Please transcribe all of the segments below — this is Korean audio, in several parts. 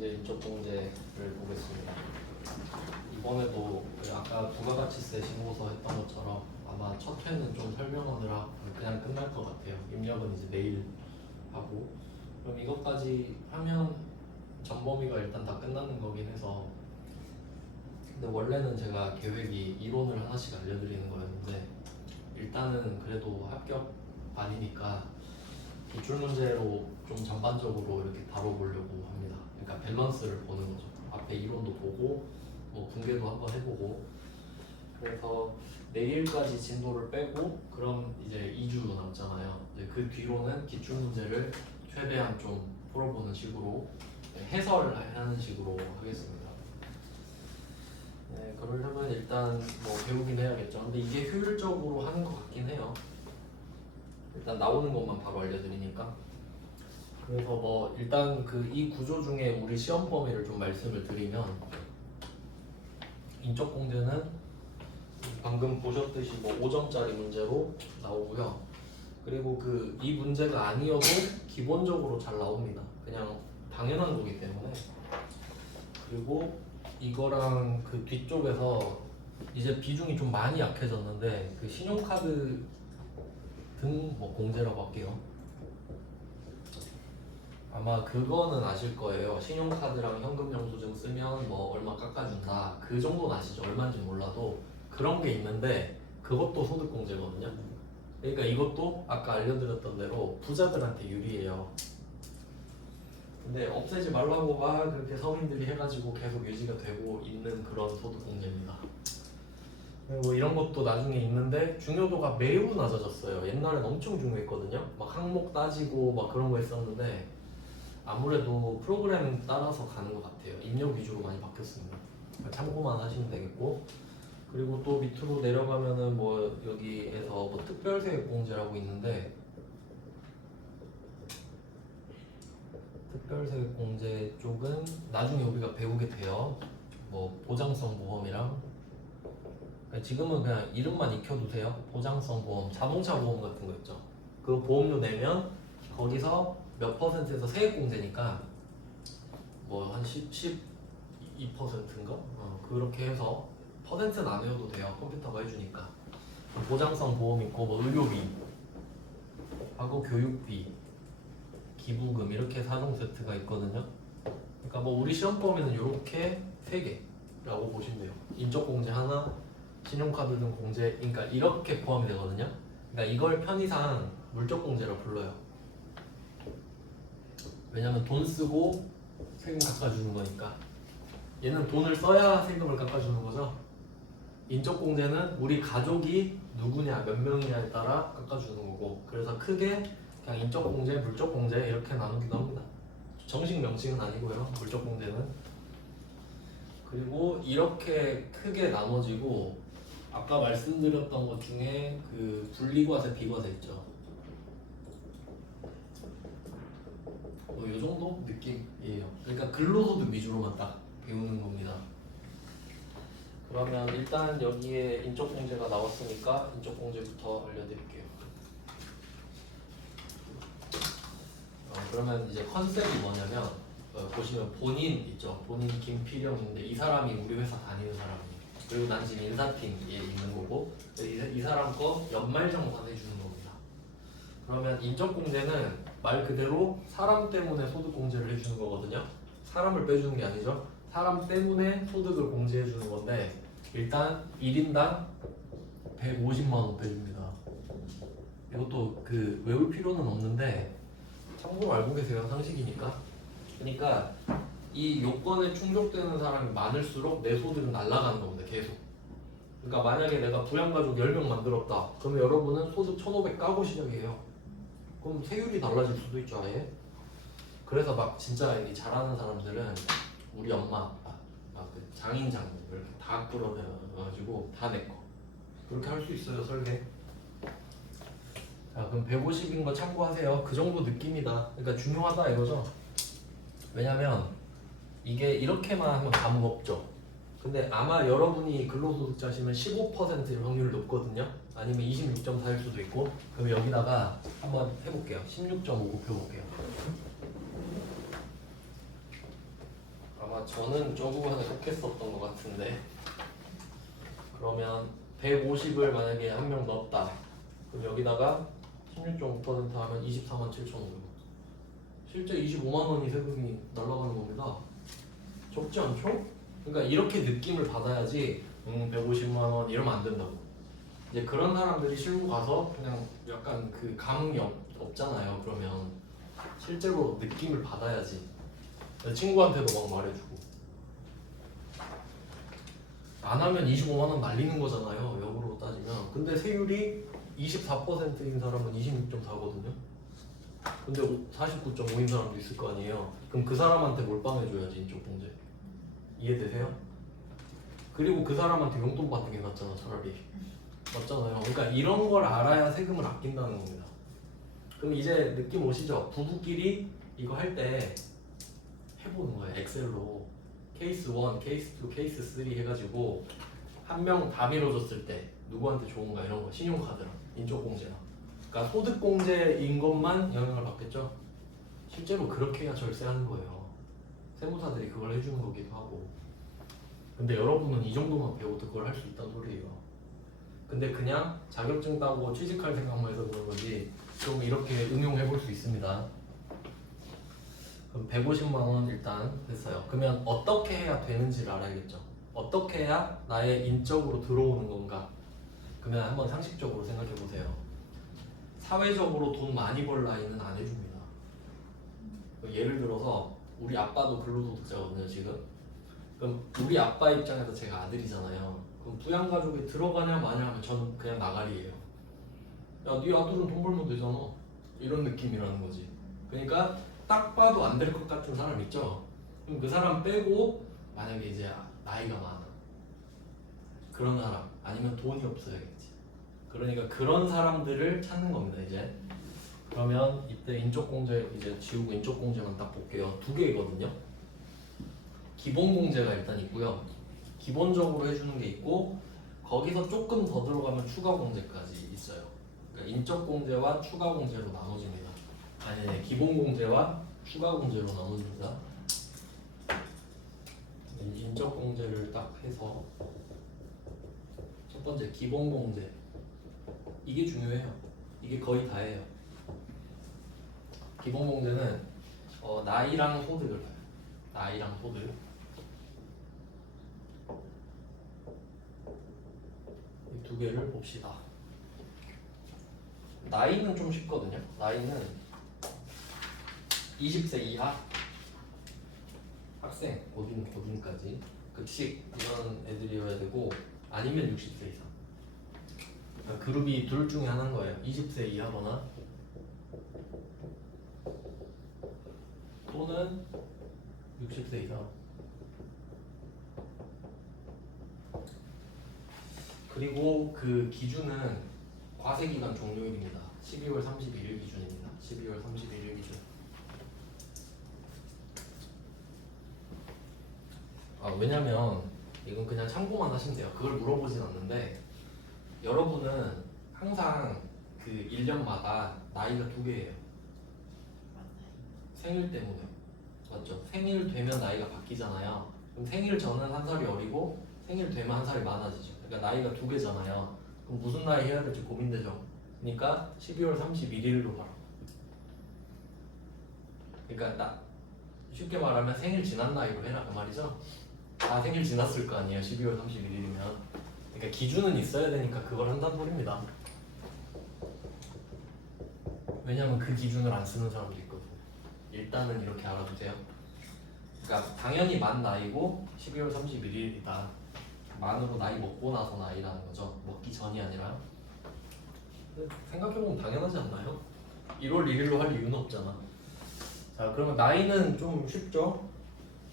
이제 인적공제를 보겠습니다. 이번에도 아까 부가가치세 신고서 했던 것처럼 아마 첫 회는 좀 설명하느라 그냥 끝날 것 같아요. 입력은 이제 내일 하고, 그럼 이것까지 하면 전범위가 일단 다 끝나는 거긴 해서, 근데 원래는 제가 계획이 이론을 하나씩 알려드리는 거였는데 일단은 그래도 합격 반이니까 기출문제로 좀 전반적으로 이렇게 다뤄보려고 합니다. 그러니까 밸런스를 보는 거죠. 앞에 이론도 보고 뭐 분계도 한번 해보고. 그래서 내일까지 진도를 빼고 그럼 이제 2주 남잖아요. 이제 그 뒤로는 기출문제를 최대한 좀 풀어보는 식으로 해설하는 식으로 하겠습니다. 네, 그러려면 일단 뭐 배우긴 해야겠죠. 근데 이게 효율적으로 하는 것 같긴 해요. 일단 나오는 것만 바로 알려드리니까. 그래서 뭐 일단 그 이 구조 중에 우리 시험 범위를 좀 말씀을 드리면, 인적공제는 방금 보셨듯이 뭐 5점짜리 문제로 나오고요. 그리고 그 이 문제가 아니어도 기본적으로 잘 나옵니다. 그냥 당연한 거기 때문에. 그리고 이거랑 그 뒤쪽에서 이제 비중이 좀 많이 약해졌는데 그 신용카드 등 뭐 공제라고 할게요. 아마 그거는 아실 거예요. 신용카드랑 현금 영수증 쓰면 뭐 얼마 깎아준다. 그 정도는 아시죠? 얼마인지 몰라도 그런 게 있는데 그것도 소득공제거든요. 그러니까 이것도 아까 알려드렸던 대로 부자들한테 유리해요. 근데 없애지 말라고 막 그렇게 서민들이 해가지고 계속 유지가 되고 있는 그런 소득공제입니다. 뭐 이런 것도 나중에 있는데 중요도가 매우 낮아졌어요. 옛날엔 엄청 중요했거든요. 막 항목 따지고 막 그런 거 했었는데 아무래도 프로그램 따라서 가는 것 같아요. 입력 위주로 많이 바뀌었습니다. 참고만 하시면 되겠고, 그리고 또 밑으로 내려가면은 뭐 여기에서 뭐 특별세액공제라고 있는데, 특별세액공제 쪽은 나중에 우리가 배우게 돼요. 뭐 보장성 보험이랑, 지금은 그냥 이름만 익혀두세요. 보장성 보험, 자동차 보험 같은 거 있죠. 그 보험료 내면 거기서 몇 퍼센트에서 세액공제니까 뭐 한 12%인가? 그렇게 해서 퍼센트는 안 외워도 돼요. 컴퓨터가 해주니까. 보장성 보험 있고 뭐 의료비 하고 교육비, 기부금 이렇게 4종 세트가 있거든요. 그러니까 뭐 우리 시험 범위는 이렇게 3개라고 보시면 돼요. 인적공제 하나, 신용카드 등 공제, 그러니까 이렇게 포함이 되거든요. 그러니까 이걸 편의상 물적공제라 불러요. 왜냐면 돈 쓰고 세금 깎아주는 거니까. 얘는 돈을 써야 세금을 깎아주는 거죠. 인적공제는 우리 가족이 누구냐, 몇 명이냐에 따라 깎아주는 거고, 그래서 크게 그냥 인적공제, 물적공제 이렇게 나누기도 합니다. 정식 명칭은 아니고요, 물적공제는. 그리고 이렇게 크게 나눠지고, 아까 말씀드렸던 것 중에 그 분리과세, 비과세 있죠. 뭐 이 정도 느낌이에요. 그러니까 근로소득 위주로만 딱 배우는 겁니다. 그러면 일단 여기에 인적공제가 나왔으니까 인적공제부터 알려드릴게요. 그러면 이제 컨셉이 뭐냐면, 보시면 본인 있죠. 본인 김필영인데 이 사람이 우리 회사 다니는 사람이에요. 그리고 난 지금 인사팀에 있는 거고, 이 사람 거 연말정산 해주는 겁니다. 그러면 인적공제는 말 그대로 사람 때문에 소득공제를 해주는 거거든요. 사람을 빼주는 게 아니죠. 사람 때문에 소득을 공제해주는 건데, 일단 1인당 150만 원 빼줍니다. 이것도 그 외울 필요는 없는데 참고로 알고 계세요. 상식이니까. 그러니까 이 요건에 충족되는 사람이 많을수록 내 소득은 날아가는 겁니다. 계속. 그러니까 만약에 내가 부양가족 10명 만들었다. 그러면 여러분은 소득 1,500 까고 시작해요. 그럼 세율이 달라질 수도 있죠, 아예. 그래서 막 진짜 이 잘하는 사람들은 우리 엄마 아빠, 그 장인 장모 이렇게 다 끌어내가지고 다 내 거. 그렇게 할 수 있어요, 설계. 자, 그럼 150인 거 참고하세요. 그 정도 느낌이다. 그러니까 중요하다 이거죠. 왜냐면 이게 이렇게만 하면 감흥 없죠. 근데 아마 여러분이 근로소득자시면 15%일 확률이 높거든요. 아니면 26.4일 수도 있고. 그럼 여기다가 한번 해볼게요. 16.5 곱해볼게요. 저는 저번에 똑했었던 것 같은데 그러면 150을 만약에 한 명 넣었다. 그럼 여기다가 16.5% 하면 24만 7,500원. 실제 25만 원이 세금이 날아가는 겁니다. 적지 않죠? 그러니까 이렇게 느낌을 받아야지 150만 원 이러면 안 된다고. 이제 그런 사람들이 실무 가서 그냥 약간 그 감흥이 없잖아요. 그러면 실제로 느낌을 받아야지. 친구한테도 막 말해주고. 안 하면 25만 원 날리는 거잖아요. 역으로 따지면. 근데 세율이 24%인 사람은 26.4거든요. 근데 49.5인 사람도 있을 거 아니에요. 그럼 그 사람한테 몰빵해줘야지 인적공제. 이해되세요? 그리고 그 사람한테 용돈 받는 게 낫잖아 차라리. 맞잖아요. 그러니까 이런 걸 알아야 세금을 아낀다는 겁니다. 그럼 이제 느낌 오시죠? 부부끼리 이거 할 때 해보는 거예요. 엑셀로 케이스 1, 케이스 2, 케이스 3 해가지고 한 명 다 밀어줬을 때 누구한테 좋은가 이런 거. 신용카드랑 인적공제나. 그러니까 소득공제인 것만 영향을 받겠죠. 실제로 그렇게 해야 절세하는 거예요. 세무사들이 그걸 해주는 거기도 하고. 근데 여러분은 이 정도만 배워도 그걸 할 수 있다는 소리예요. 근데 그냥 자격증 따고 취직할 생각만 해서 그런 거지 좀 이렇게 응용해 볼 수 있습니다. 그럼 150만 원 일단 됐어요. 그러면 어떻게 해야 되는지를 알아야겠죠. 어떻게 해야 나의 인적으로 들어오는 건가? 그러면 한번 상식적으로 생각해 보세요. 사회적으로 돈 많이 벌 나이는 안 해줍니다. 예를 들어서 우리 아빠도 근로소득자거든요 지금. 그럼 우리 아빠 입장에서 제가 아들이잖아요. 그럼 부양가족에 들어가냐 마냐 하면 저는 그냥 나가리예요. 야, 네 아들은 돈 벌면 되잖아. 이런 느낌이라는 거지. 그러니까 딱 봐도 안 될 것 같은 사람 있죠. 그럼 그 사람 빼고 만약에 이제 나이가 많아. 그런 사람 아니면 돈이 없어야겠지. 그러니까 그런 사람들을 찾는 겁니다 이제. 그러면 이때 인적공제 이제 지우고 인적공제만 딱 볼게요. 두 개거든요. 기본공제가 일단 있고요. 기본적으로 해주는 게 있고 거기서 조금 더 들어가면 추가공제까지 있어요. 그러니까 인적공제와 추가공제로 나눠집니다. 아니, 기본공제와 추가공제로 나눠집니다. 인적공제를 딱 해서 첫 번째 기본공제 이게 중요해요. 이게 거의 다예요. 기본공제는 나이랑 소득을 봐요. 나이랑 소득. 이 두 개를 봅시다. 나이는 좀 쉽거든요. 나이는 20세 이하 학생 고딩까지 급식 이런 애들이어야 되고 아니면 60세 이상. 그러니까 그룹이 둘 중에 하나인 거예요. 20세 이하거나 또는 60세 이상. 그리고 그 기준은 과세기간 종료일입니다. 12월 31일 기준입니다. 12월 31일 기준. 왜냐면 이건 그냥 참고만 하시면 돼요. 그걸 물어보진 않는데 여러분은 항상 그 1년마다 나이가 두 개예요. 생일 때문에. 맞죠? 생일 되면 나이가 바뀌잖아요. 그럼 생일 전은 한 살이 어리고 생일 되면 한 살이 많아지죠. 그러니까 나이가 두 개잖아요. 그럼 무슨 나이 해야 될지 고민되죠. 그러니까 12월 31일로 가라. 그러니까 쉽게 말하면 생일 지난 나이로 해라 그 말이죠. 다 생일 지났을 거 아니에요. 12월 31일이면. 그러니까 기준은 있어야 되니까 그걸 한다는 소리입니다. 왜냐면 그 기준을 안 쓰는 사람도 있거든요. 일단은 이렇게 알아두세요. 그러니까 당연히 만 나이고 12월 31일이다. 만으로 나이 먹고 나서 나이라는 거죠. 먹기 전이 아니라. 생각해보면 당연하지 않나요? 1월 1일로 할 이유는 없잖아. 자, 그러면 나이는 좀 쉽죠?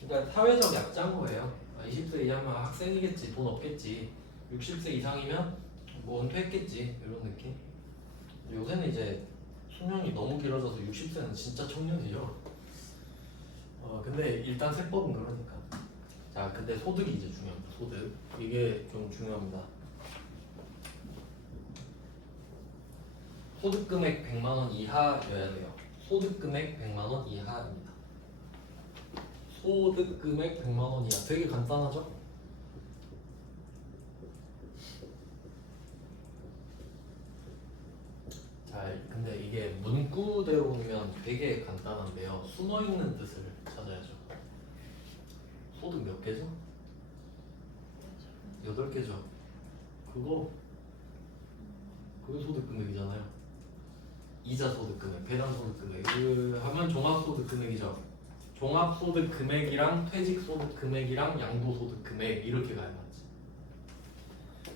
그러니까 사회적 약자인 거예요. 20세 이하면 학생이겠지, 돈 없겠지. 60세 이상이면 뭐 은퇴했겠지, 이런 느낌. 요새는 이제 수명이 너무 길어져서 60세는 진짜 청년이죠. 근데 일단 세법은 그러니까. 자, 근데 소득이 이제 중요합니다. 소득. 이게 좀 중요합니다. 소득 금액 100만 원 이하여야 돼요. 소득 금액 100만 원 이하입니다. 소득 금액 100만 원이야. 되게 간단하죠? 자, 근데 이게 문구대로면 되게 간단한데요. 숨어있는 뜻을 찾아야죠. 소득 몇 개죠? 8개죠. 그게 소득 금액이잖아요. 이자 소득 금액, 배당 소득 금액. 그 하면 종합 소득 금액이죠. 종합 소득 금액이랑 퇴직 소득 금액이랑 양도 소득 금액 이렇게 가야 맞지.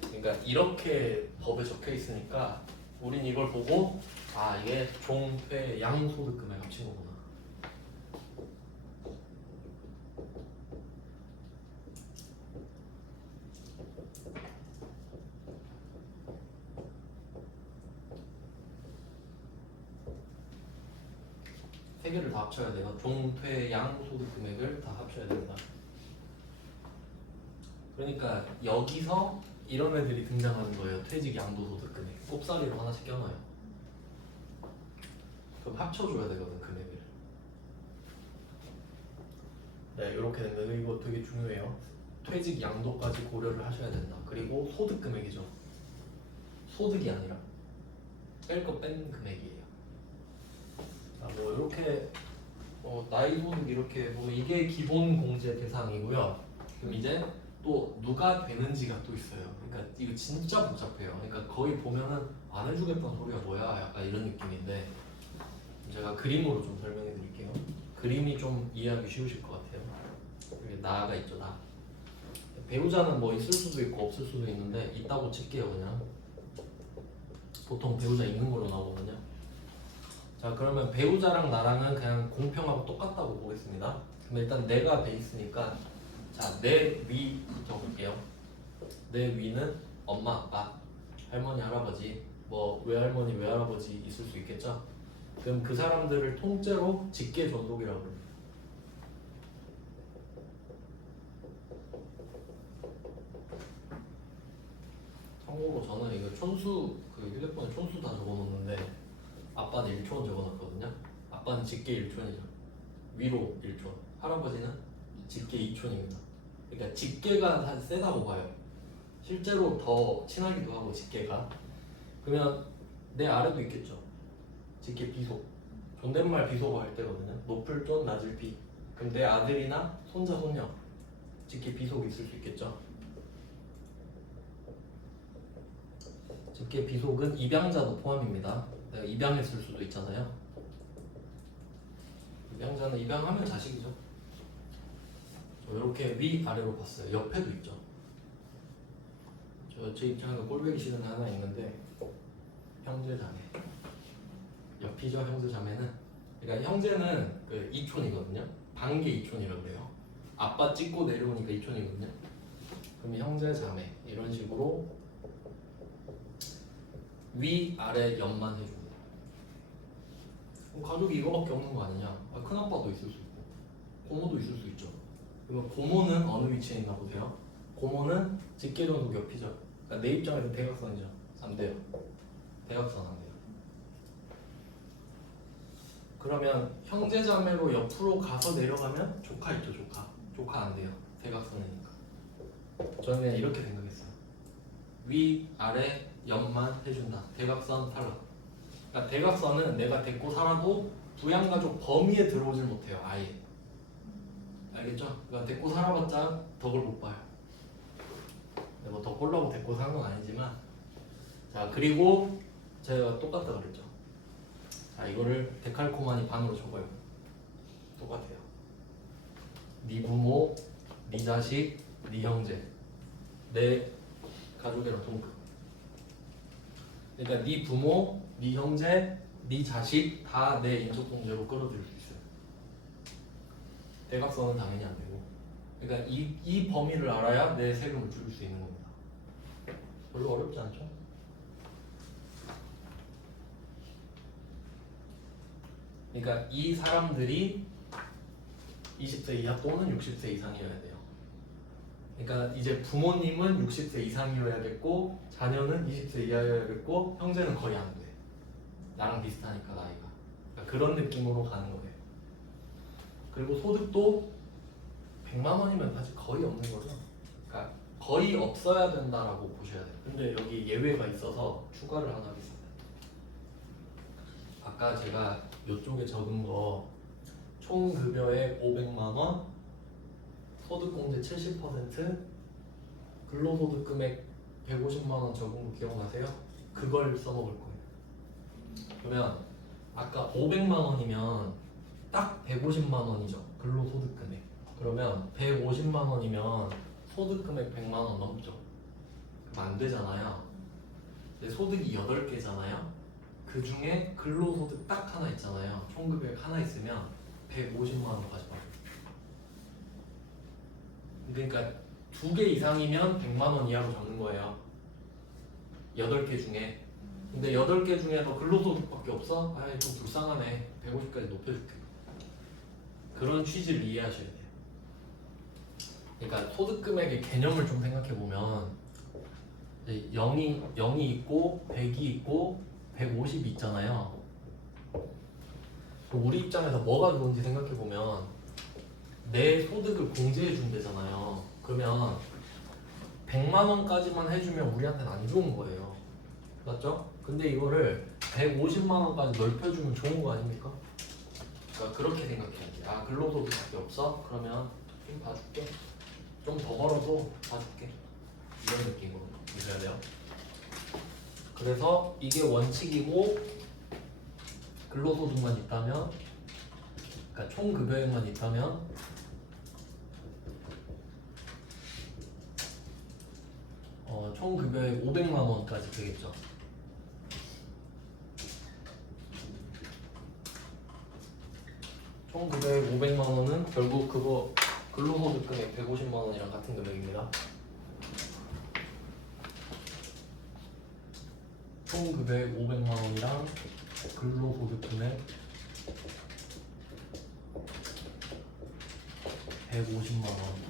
그러니까 이렇게 법에 적혀 있으니까 우린 이걸 보고 아 이게 종, 퇴, 양 소득 금액 합친 거구나. 세 개를 다 합쳐야 돼요. 종, 퇴, 양 소득 금액을 다 합쳐야 된다. 그러니까 여기서 이런 애들이 등장하는 거예요. 퇴직, 양도 소득 금액. 꼽사리로 하나씩 껴놔요. 그럼 합쳐줘야 되거든 금액을. 네, 이렇게 된 거예요. 이거 되게 중요해요. 퇴직, 양도까지 고려를 하셔야 된다. 그리고 소득 금액이죠. 소득이 아니라 뺄 거 뺀 금액이에요. 자, 뭐 이렇게 나이 소득 이렇게 보면 이게 기본 공제 대상이고요. 그럼 이제 또 누가 되는지가 또 있어요. 그러니까 이거 진짜 복잡해요. 그러니까 거의 보면은 안 해주겠다는 소리가 뭐야? 약간 이런 느낌인데 제가 그림으로 좀 설명해 드릴게요. 그림이 좀 이해하기 쉬우실 것 같아요. 여기 나가 있죠, 나. 배우자는 뭐 있을 수도 있고 없을 수도 있는데 있다고 칠게요, 그냥. 보통 배우자 있는 걸로 나오거든요. 자, 그러면 배우자랑 나랑은 그냥 공평하고 똑같다고 보겠습니다. 그럼 일단 내가 베이스니까 자, 내 위부터 볼게요. 내 위는 엄마, 아빠, 할머니, 할아버지, 뭐 외할머니, 외할아버지 있을 수 있겠죠? 그럼 그 사람들을 통째로 직계 존속이라고 합니다. 참고로 저는 이거 촌수 그 휴대폰에 촌수 다 적어놓는데 아빠는 1촌 적어놨거든요. 아빠는 직계 1촌이죠. 위로 1촌. 할아버지는 직계 2촌입니다. 그러니까 직계가 한 세다고 봐요. 실제로 더 친하기도 하고 직계가. 그러면 내 아래도 있겠죠. 직계 비속. 존댓말 비속어 할 때거든요. 높을 존, 낮을 비. 그럼 내 아들이나 손자, 손녀 직계 비속이 있을 수 있겠죠. 직계 비속은 입양자도 포함입니다. 내가 입양했을 수도 있잖아요. 입양자는 입양하면 자식이죠. 이렇게 위아래로 봤어요. 옆에도 있죠. 제 입장에서 꼴보기 싫은 하나 있는데 형제자매. 옆이죠, 형제자매는. 그러니까 형제는 그 이촌이거든요. 반개 이촌이라고 그래요. 아빠 찍고 내려오니까 이촌이거든요. 그럼 형제자매 이런 식으로 위아래 옆만 해줍니다. 가족이 이거밖에 없는 거 아니냐? 큰아빠도 있을 수 있고 고모도 있을 수 있죠. 그러면 고모는 어느 위치에 있나 보세요. 고모는 직계존속 옆이죠. 그러니까 내 입장에서 대각선이죠. 안 돼요. 대각선 안 돼요. 그러면 형제자매로 옆으로 가서 내려가면 조카 있죠, 조카. 조카 안 돼요. 대각선이니까. 저는 그냥 이렇게 생각했어요. 위, 아래, 옆만 해준다. 대각선 탈락. 그러니까 대각선은 내가 데리고 살아도 부양가족 범위에 들어오질 못해요. 아예. 알겠죠? 그러니까 데리고 살아봤자 덕을 못 봐요. 뭐 덕 보려고 데리고 사는 건 아니지만. 자, 그리고 제가 똑같다 그랬죠. 자, 이거를 데칼코마니 반으로 적어요. 똑같아요. 네 부모, 네 자식, 네 형제, 내 가족이랑 동급. 그러니까 네 부모, 네 형제, 네 자식 다 내 인속동제로 끌어들일 수 있어요. 대각선은 당연히 안 되고. 그러니까 이 범위를 알아야 내 세금을 줄일 수 있는 겁니다. 별로 어렵지 않죠? 그러니까 이 사람들이 20세 이하 또는 60세 이상이어야 돼요. 그러니까 이제 부모님은 60세 이상이어야겠고 자녀는 20세 이하여야겠고 형제는 거의 안 돼. 나랑 비슷하니까 나이가. 그러니까 그런 느낌으로 가는 거예요. 그리고 소득도 100만 원이면 사실 거의 없는 거죠. 그러니까 거의 없어야 된다라고 보셔야 돼요. 근데 여기 예외가 있어서 추가를 하나 하겠습니다. 아까 제가 이쪽에 적은 거 총 급여액 500만 원, 소득공제 70%, 근로소득 금액 150만 원 적은 거 기억나세요? 그걸 써먹을 거예요. 그러면 아까 500만 원이면 딱 150만 원이죠. 근로소득 금액. 그러면 150만 원이면 소득 금액 100만 원 넘죠. 그럼 안 되잖아요. 근데 소득이 8개잖아요. 그 중에 근로소득 딱 하나 있잖아요. 총급여액 하나 있으면 150만 원까지 받아요. 그러니까 2개 이상이면 100만 원 이하로 잡는 거예요. 8개 중에. 근데 8개 중에서 근로소득밖에 없어? 아이 좀 불쌍하네. 150까지 높여줄게. 그런 취지를 이해하셔야 돼요. 그러니까 소득 금액의 개념을 좀 생각해 보면 0이 있고 100이 있고 150이 있잖아요. 우리 입장에서 뭐가 좋은지 생각해 보면 내 소득을 공제해 준대잖아요. 그러면 100만 원까지만 해주면 우리한테는 안 좋은 거예요. 맞죠? 근데 이거를 150만 원까지 넓혀주면 좋은 거 아닙니까? 그러니까 그렇게 생각해야 돼. 아 근로소득밖에 없어? 그러면 좀 봐줄게. 좀 더 벌어도 봐줄게. 이런 느낌으로 보셔야 돼요. 그래서 이게 원칙이고 근로소득만 있다면, 그러니까 총 급여액만 있다면 총 급여액 500만 원까지 되겠죠. 총 급여액 500만 원은 결국 그거 근로소득 금액 150만 원이랑 같은 금액입니다. 총 급여액 500만 원이랑 근로소득 금액 150만 원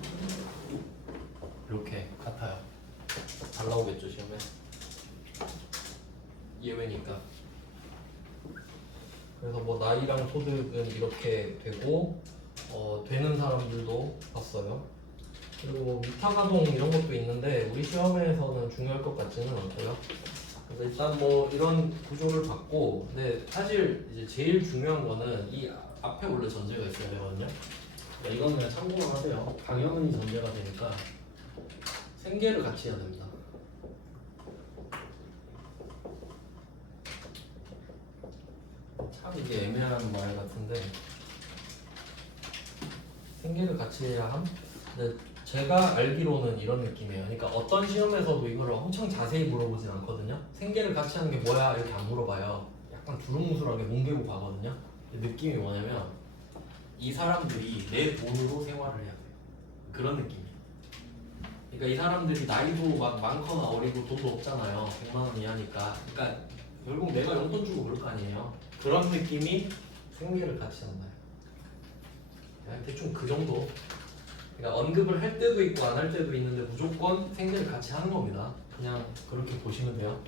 이렇게 같아요. 잘 나오겠죠 시험에? 예외니까. 그래서 뭐 나이랑 소득은 이렇게 되고 되는 사람들도 봤어요. 그리고 뭐 위타가동 이런 것도 있는데 우리 시험에서는 중요할 것 같지는 않고요. 그래서 일단 뭐 이런 구조를 봤고, 근데 사실 이제 제일 중요한 거는 이 앞에 원래 전제가 있어야 되거든요. 그러니까 이건 그냥 참고만 하세요. 당연히 전제가 되니까 생계를 같이 해야 됩니다. 참 이게 애매한 말 같은데 생계를 같이 해야 함? 근데 제가 알기로는 이런 느낌이에요. 그러니까 어떤 시험에서도 이거를 엄청 자세히 물어보진 않거든요. 생계를 같이 하는 게 뭐야? 이렇게 안 물어봐요. 약간 두루뭉술하게 뭉개고 가거든요. 느낌이 뭐냐면 이 사람들이 내 돈으로 생활을 해야 돼요. 그런 느낌이에요. 그러니까 이 사람들이 나이도 막 많거나 어리고 돈도 없잖아요. 100만 원 이하니까. 그러니까 결국 내가 용돈 주고 그럴 거 아니에요. 그런 느낌이 생계를 같이 한다. 대충 그 정도. 그러니까 언급을 할 때도 있고 안 할 때도 있는데 무조건 생계를 같이 하는 겁니다. 그냥 그렇게 보시면 돼요.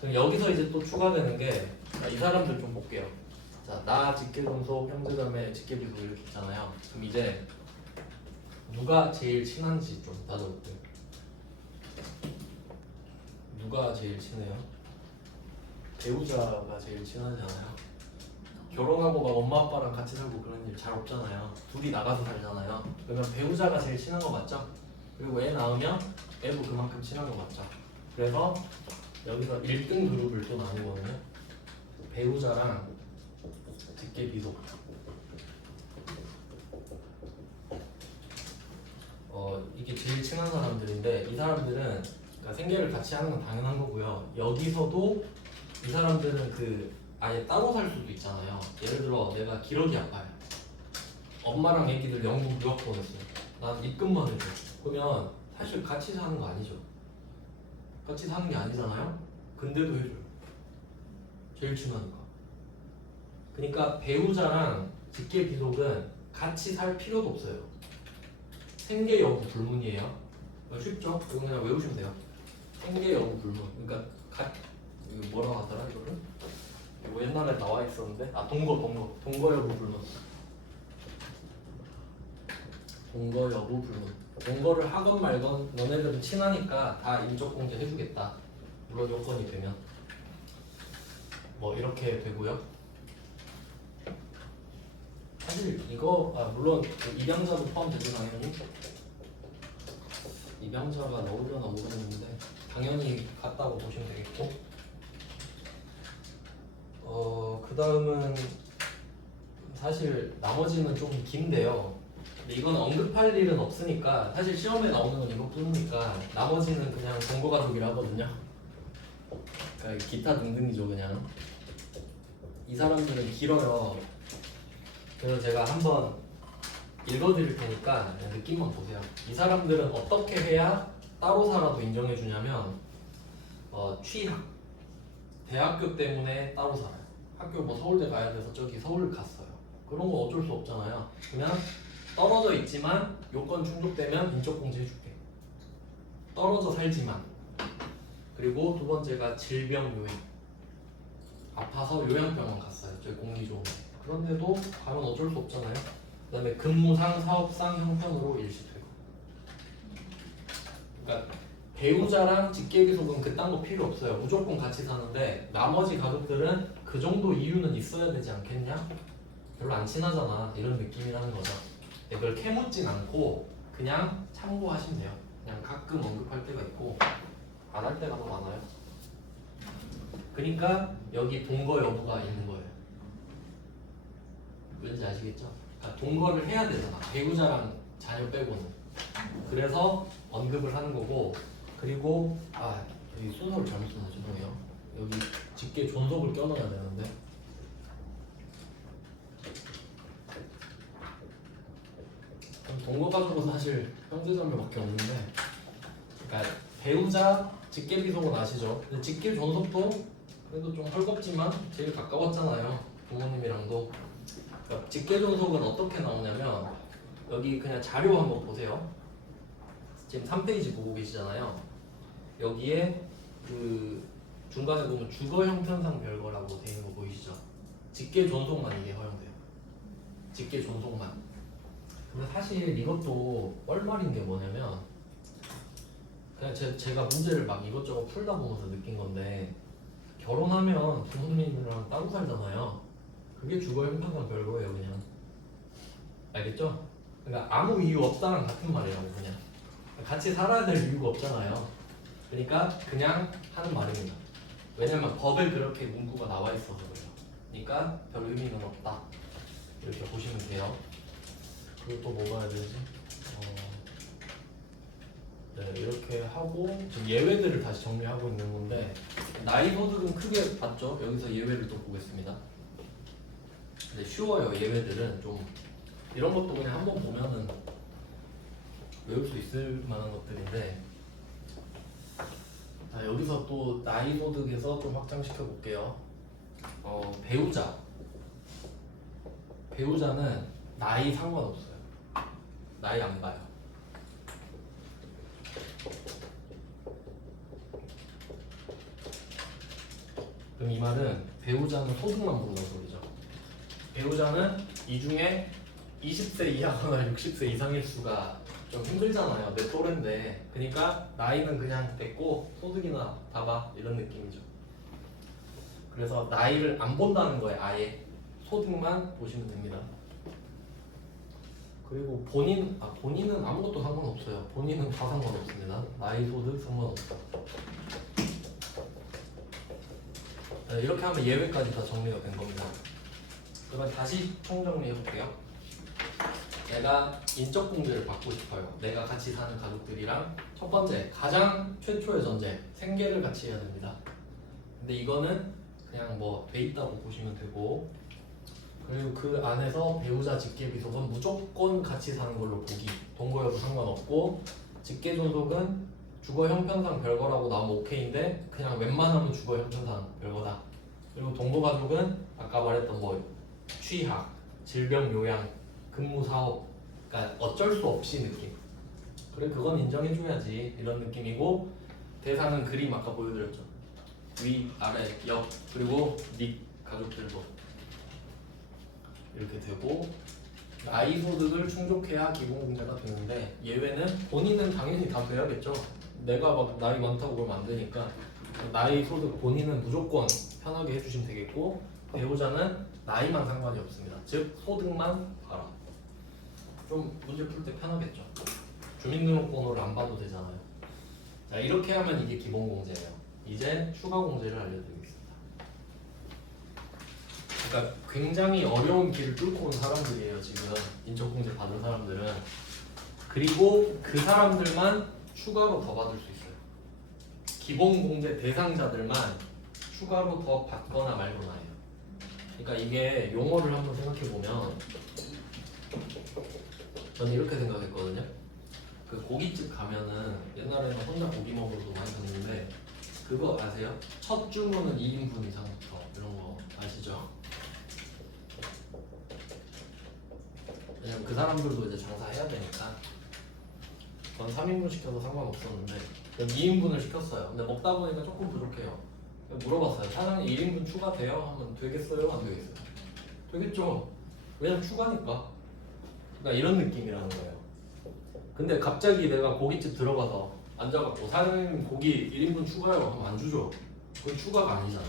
그럼 여기서 이제 또 추가되는 게 이 사람들 좀 볼게요. 자, 나 직계존속, 형제자매, 직계비속 이렇게 있잖아요. 그럼 이제 누가 제일 친한지 좀 따져볼게요. 누가 제일 친해요? 배우자가 제일 친하지 않아요? 결혼하고 막 엄마 아빠랑 같이 살고 그런 일 잘 없잖아요. 둘이 나가서 살잖아요. 그러면 배우자가 제일 친한 거 맞죠? 그리고 애 낳으면 애도 그만큼 친한 거 맞죠? 그래서 여기서 1등 그룹을 또 나누거든요. 배우자랑 직계비속. 이게 제일 친한 사람들인데 이 사람들은 그러니까 생계를 같이 하는 건 당연한 거고요. 여기서도 이 사람들은 그 아예 따로 살 수도 있잖아요. 예를 들어 내가 기러기 아빠야. 엄마랑 애기들 영국 유학 보냈어요. 난 입금만 해줘. 그러면 사실 같이 사는 거 아니죠. 같이 사는 게 아니잖아요. 근데도 해줘요. 제일 친하니까. 그러니까 배우자랑 직계비속은 같이 살 필요도 없어요. 생계 여부 불문이에요. 쉽죠? 이거 그냥 외우시면 돼요. 생계 여부 불문. 그러니까 이거 뭐라고 하더라 이거를? 이거 옛날에 나와 있었는데 동거 여부 불문. 동거 여부 불문. 동거를 하건 말건 너네들은 친하니까 다 인적 공개 해주겠다. 물론 요건이 되면 뭐 이렇게 되고요. 사실 이거 물론 입양자도 포함되죠 당연히. 입양자가 나오려나 모르겠는데 당연히 같다고 보시면 되겠고. 그 다음은 사실 나머지는 좀 긴데요. 근데 이건 언급할 일은 없으니까 사실 시험에 나오는 건 이것뿐이니까 나머지는 그냥 동거가족이라 하거든요. 그러니까 기타 등등이죠 그냥. 이 사람들은 길어요. 그래서 제가 한번 읽어드릴 테니까 그냥 느낌만 보세요. 이 사람들은 어떻게 해야 따로 살아도 인정해 주냐면 취학, 대학교 때문에 따로 살아요. 학교 뭐 서울대 가야 돼서 저기 서울 갔어요. 그런 거 어쩔 수 없잖아요. 그냥 떨어져 있지만 요건 충족되면 인적 공제 해줄게. 떨어져 살지만. 그리고 두 번째가 질병 요인. 아파서 요양병원 갔어요. 저희 공기 좋은. 그런데도 가면 어쩔 수 없잖아요. 그 다음에 근무상, 사업상 형편으로 일시퇴고. 그러니까 배우자랑 직계비속은 그딴 거 필요 없어요. 무조건 같이 사는데 나머지 가족들은 그 정도 이유는 있어야 되지 않겠냐? 별로 안 친하잖아. 이런 느낌이라는 거죠. 그걸 캐묻진 않고 그냥 참고하시면 돼요. 그냥 가끔 언급할 때가 있고 안 할 때가 더 많아요. 그러니까 여기 동거 여부가 있는 거예요. 왠지 아시겠죠? 그러니까 동거를 해야 되잖아. 배우자랑 자녀 빼고는. 그래서 언급을 하는 거고. 그리고 여기 순서를 잘못 썼나 죄송해요. 여기 직계 존속을 껴넣어야 되는데. 동거 가족은 사실 형제자매밖에 없는데. 그러니까 배우자 직계 비속은 아시죠? 근데 직계 존속도 그래도 좀 헐겁지만 제일 가까웠잖아요. 부모님이랑도. 그러니까 직계 존속은 어떻게 나오냐면 여기 그냥 자료 한번 보세요. 지금 3페이지 보고 계시잖아요. 여기에 그 중간에 보면 주거 형편상 별거라고 되어 있는 거 보이시죠? 직계 존속만 이게 허용돼요. 직계 존속만. 근데 사실 이것도 뻘말인 게 뭐냐면 그냥 제가 문제를 막 이것저것 풀다 보면서 느낀 건데 결혼하면 부모님이랑 따로 살잖아요. 그게 주거 형편상 별거예요 그냥. 알겠죠? 그러니까 아무 이유 없다랑 같은 말이라고 그냥. 같이 살아야 될 이유가 없잖아요. 그러니까 그냥 하는 말입니다. 왜냐면 법에 그렇게 문구가 나와 있어서 그래요. 그러니까 별 의미는 없다. 이렇게 보시면 돼요. 그리고 또 뭐가 해야 되지? 네, 이렇게 하고 지금 예외들을 다시 정리하고 있는 건데 나이 소득은 크게 봤죠? 여기서 예외를 또 보겠습니다. 근데 쉬워요. 예외들은 좀 이런 것도 그냥 한번 보면은 외울 수 있을 만한 것들인데 자, 여기서 또 나이 소득에서 좀 확장시켜 볼게요. 배우자는 나이 상관없어요. 나이 안 봐요. 그럼 이 말은 배우자는 소득만 모르는 소리죠. 배우자는 이 중에 20세 이하거나 60세 이상일 수가 좀 힘들잖아요. 내 또래인데. 그러니까 나이는 그냥 됐고 소득이나 봐봐 이런 느낌이죠. 그래서 나이를 안 본다는 거예요. 아예 소득만 보시면 됩니다. 그리고 본인은 아무것도 상관없어요. 본인은 다 상관없습니다. 나이 소득 상관없어. 네, 이렇게 하면 예외까지 다 정리가 된 겁니다. 그러면 다시 총정리해 볼게요. 내가 인적 공개를 받고 싶어요. 내가 같이 사는 가족들이랑 첫 번째, 가장 최초의 전제, 생계를 같이 해야 됩니다. 근데 이거는 그냥 뭐 돼 있다고 보시면 되고 그리고 그 안에서 배우자 직계비속은 무조건 같이 사는 걸로 보기. 동거 여부 상관없고 직계존속은 주거 형편상 별거라고 나오면 오케이인데 그냥 웬만하면 주거 형편상 별거다. 그리고 동거가족은 아까 말했던 뭐 취학, 질병 요양, 근무 사업, 그러니까 어쩔 수 없이 느낌. 그래 그건 인정해줘야지 이런 느낌이고 대상은 그림 아까 보여드렸죠. 위, 아래, 옆 그리고 밑 가족들도 이렇게 되고 나이 소득을 충족해야 기본공제가 되는데 예외는 본인은 당연히 다 돼야겠죠. 내가 막 나이 많다고 그러면 안 되니까 나이 소득 본인은 무조건 편하게 해주시면 되겠고 배우자는 나이만 상관이 없습니다. 즉 소득만 봐라. 좀 문제 풀 때 편하겠죠. 주민등록번호를 안 봐도 되잖아요. 자 이렇게 하면 이게 기본공제예요. 이제 추가공제를 알려드리겠습니다. 그러니까 굉장히 어려운 길을 뚫고 온 사람들이에요. 지금 인적공제 받은 사람들은. 그리고 그 사람들만 추가로 더 받을 수 있어요. 기본공제 대상자들만 추가로 더 받거나 말거나예요. 그러니까 이게 용어를 한번 생각해보면 저는 이렇게 생각했거든요. 그 고깃집 가면은 옛날에는 혼자 고기 먹으러도 많이 갔는데 그거 아세요? 첫 주문은 2인분 이상부터 이런 거 아시죠? 왜냐면 그 사람들도 이제 장사해야 되니까. 전 3인분 시켜도 상관없었는데 2인분을 시켰어요. 근데 먹다 보니까 조금 부족해요. 물어봤어요. 사장님 1인분 추가돼요? 하면 되겠어요? 안 되겠어요? 되겠죠. 왜냐면 추가니까. 그러니까 이런 느낌이라는 거예요. 근데 갑자기 내가 고깃집 들어가서 앉아갖고 사장님 고기 1인분 추가요? 하면 안 주죠. 그건 추가가 아니잖아.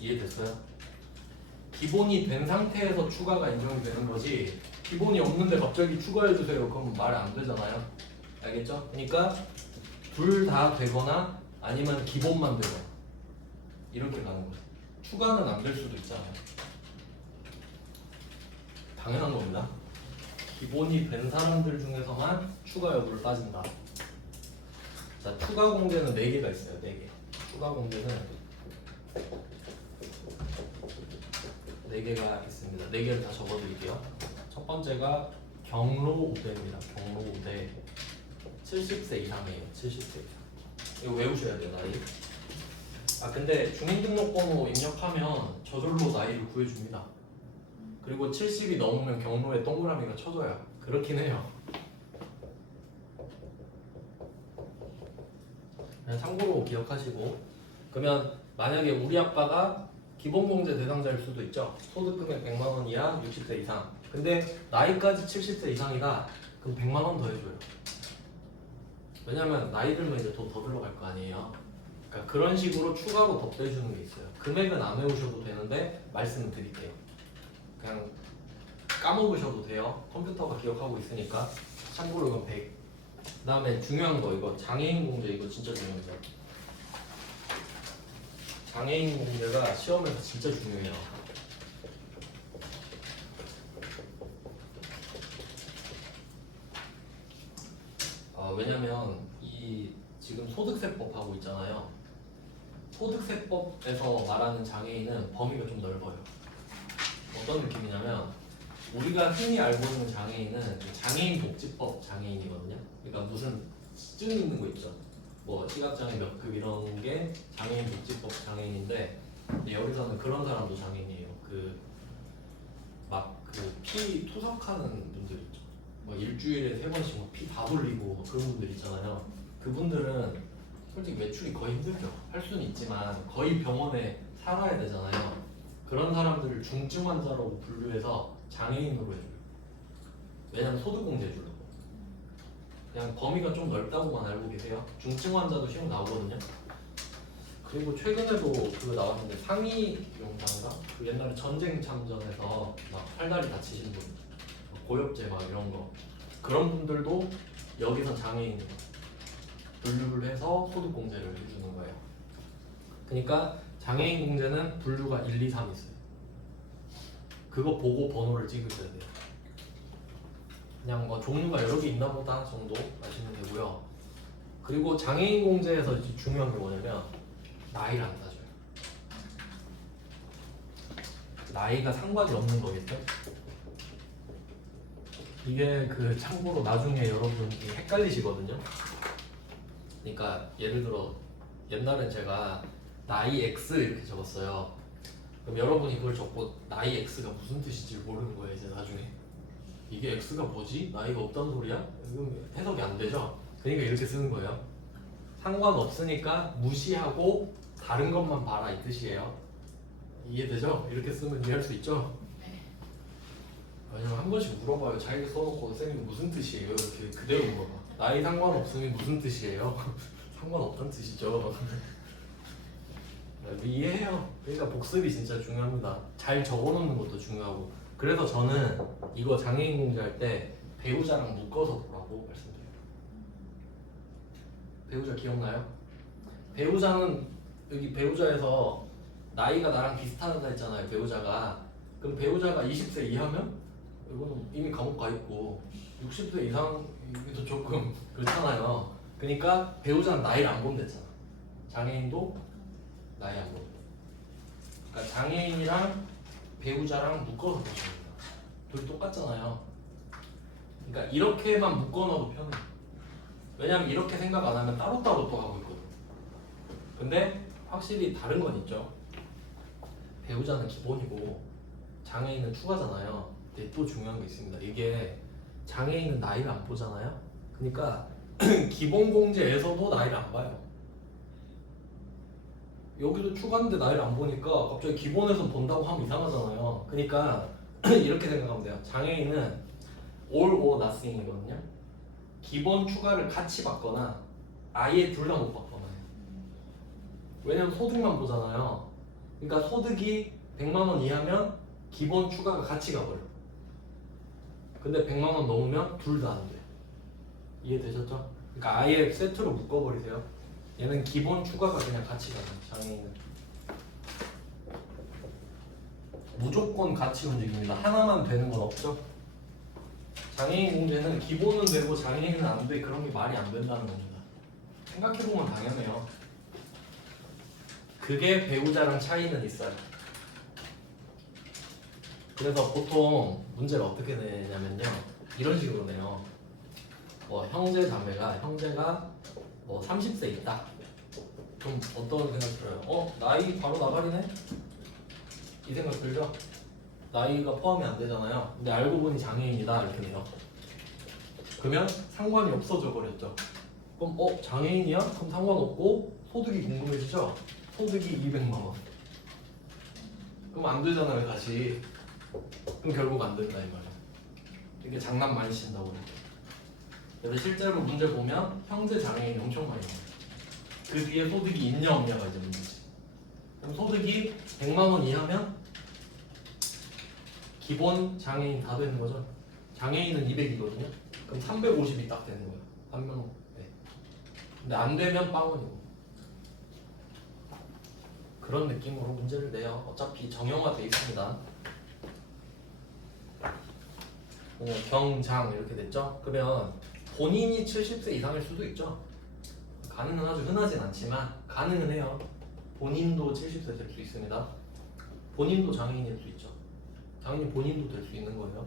이해됐어요? 기본이 된 상태에서 추가가 인정이 되는 거지 기본이 없는데 갑자기 추가해주세요 그러면 말 안 되잖아요. 알겠죠? 그러니까 둘 다 되거나 아니면 기본만 되거나 이렇게 가는 거예요. 추가는 안 될 수도 있잖아요. 당연한 겁니다. 기본이 된 사람들 중에서만 추가 여부를 따진다. 자, 추가 공제는 4개가 있어요. 4개. 추가 공제는 4개가 있습니다. 4개를 다 적어드릴게요. 첫 번째가 경로 우대입니다. 경로 우대. 70세 이상이에요. 70세 이상. 이거 외우셔야 돼요, 나이. 아, 근데 주민등록번호 입력하면 저절로 나이를 구해줍니다. 그리고 70이 넘으면 경로에 동그라미가 쳐져요. 그렇긴 해요. 그냥 참고로 기억하시고. 그러면 만약에 우리 아빠가 기본공제 대상자일 수도 있죠. 소득금액 100만 원 이하 60세 이상. 근데 나이까지 70세 이상이다. 그럼 100만 원 더 해줘요. 왜냐면 나이 들면 이제 돈 더 들어갈 거 아니에요. 그러니까 그런 식으로 추가로 덧대주는 게 있어요. 금액은 안 외우셔도 되는데 말씀을 드릴게요. 그냥 까먹으셔도 돼요. 컴퓨터가 기억하고 있으니까. 참고로 이건 100. 그 다음에 중요한 거 이거 장애인 공제 이거 진짜 중요해요. 장애인 공제가 시험에서 진짜 중요해요. 왜냐면 이 지금 소득세법 하고 있잖아요. 소득세법에서 말하는 장애인은 범위가 좀 넓어요. 어떤 느낌이냐면 우리가 흔히 알고 있는 장애인은 장애인 복지법 장애인이거든요. 그러니까 무슨 증 있는 거 있죠. 뭐 시각장애 몇 급 이런 게 장애인 복지법 장애인인데 여기서는 그런 사람도 장애인이에요. 피 투석하는 분들 있죠. 뭐 일주일에 3번씩 피 다 돌리고 그런 분들 있잖아요. 그분들은 솔직히 외출이 거의 힘들죠. 할 수는 있지만 거의 병원에 살아야 되잖아요. 그런 사람들을 중증 환자라고 분류해서 장애인으로 해줘요. 왜냐면 소득공제 해주려고. 그냥 범위가 좀 넓다고만 알고 계세요. 중증 환자도 시험 나오거든요. 그리고 최근에도 그거 나왔는데 상위 용사인가? 그 옛날에 전쟁 참전에서 막 팔다리 다치신 분, 고엽제 막 이런 거 그런 분들도 여기서 장애인 분류를 해서 소득공제를 해주는 거예요. 그러니까 장애인 공제는 분류가 1, 2, 3 있어요. 그거 보고 번호를 찍으셔야 돼요. 그냥 뭐 종류가 여러 개 있나 보다 정도 아시면 되고요. 그리고 장애인 공제에서 이제 중요한 게 뭐냐면 나이를 안 따져요. 나이가 상관이 없는 거겠죠? 이게 참고로 나중에 여러분이 헷갈리시거든요. 그러니까 예를 들어 옛날엔 제가 나이 X 이렇게 적었어요. 그럼 여러분이 그걸 적고 나이 X가 무슨 뜻인지 모르는 거예요. 이제 나중에 이게 X가 뭐지? 나이가 없단 소리야? 그럼 해석이 안 되죠? 그러니까 이렇게 쓰는 거예요. 상관없으니까 무시하고 다른 것만 봐라 이 뜻이에요. 이해되죠? 이렇게 쓰면 이해할 수 있죠? 왜냐면 한 번씩 물어봐요. 자기가 써놓고 선생님 무슨 뜻이에요? 이렇게 그대로 물어봐. 나이 상관없으면 무슨 뜻이에요? 상관없다는 뜻이죠. 이해해요. 그러니까 복습이 진짜 중요합니다. 잘 적어놓는 것도 중요하고. 그래서 저는 이거 장애인 공부할 때 배우자랑 묶어서 보라고 말씀드려요. 배우자 기억나요? 배우자는 여기 배우자에서 나이가 나랑 비슷하다 했잖아요. 배우자가. 그럼 배우자가 20세 이하면 이거는 이미 감옥 가 있고 60세 이상이도 조금 그렇잖아요. 그러니까 배우자는 나이를 안 보면 됐잖아. 장애인도 나이 안 보면. 그러니까 장애인이랑 배우자랑 묶어서 보시면 됩니다. 둘이 똑같잖아요. 그러니까 이렇게만 묶어놔도 편해. 왜냐면 이렇게 생각 안 하면 따로따로 또 하고 있거든. 근데 확실히 다른 건 있죠. 배우자는 기본이고 장애인은 추가잖아요. 근데 또 중요한 게 있습니다. 이게 장애인은 나이를 안 보잖아요. 그러니까 기본 공제에서도 나이를 안 봐요. 여기도 추가인데 나이를 안 보니까 갑자기 기본에서 본다고 하면 이상하잖아요. 그러니까 이렇게 생각하면 돼요. 장애인은 all or nothing이거든요. 기본 추가를 같이 받거나 아예 둘 다 못 받거나 해요. 왜냐면 소득만 보잖아요. 그러니까 소득이 100만 원 이하면 기본 추가가 같이 가버려. 근데 100만 원 넘으면 둘 다 안 돼. 이해되셨죠? 그러니까 아예 세트로 묶어버리세요. 얘는 기본 추가가 그냥 같이 가요. 장애인은 무조건 같이 움직입니다. 하나만 되는 건 없죠. 장애인 공제는 기본은 되고 장애인은 안 돼. 그런 게 말이 안 된다는 겁니다. 생각해보면 당연해요. 그게 배우자랑 차이는 있어요. 그래서 보통 문제를 어떻게 내냐면요, 이런 식으로 내요. 형제 자매가 형제가 30세 있다. 그럼 어떤 생각 들어요? 나이 바로 나가리네? 이 생각 들죠? 나이가 포함이 안 되잖아요. 근데 알고 보니 장애인이다 이렇게 돼요. 그러면 상관이 없어져 버렸죠. 그럼 장애인이야? 그럼 상관없고 소득이 궁금해지죠? 소득이 200만 원. 그럼 안 되잖아요 다시. 그럼 결국 안 된다 이 말이야. 이게 장난 많이 친다고 그래. 그래서 실제로 문제 보면 형제 장애인이 엄청 많이 나와요. 그 뒤에 소득이 있냐 없냐가 이제 문제지. 그럼 소득이 100만 원 이하면 기본 장애인 다 되는 거죠. 장애인은 200이거든요. 그럼 350이 딱 되는 거예요. 한 명. 네. 근데 안 되면 빵원이고. 그런 느낌으로 문제를 내요. 어차피 정형화돼 있습니다. 경장 이렇게 됐죠? 그러면 본인이 70세 이상일 수도 있죠. 가능은 아주 흔하진 않지만 가능은 해요. 본인도 70세 될 수 있습니다. 본인도 장애인일 수 있죠. 당연히 본인도 될 수 있는 거예요.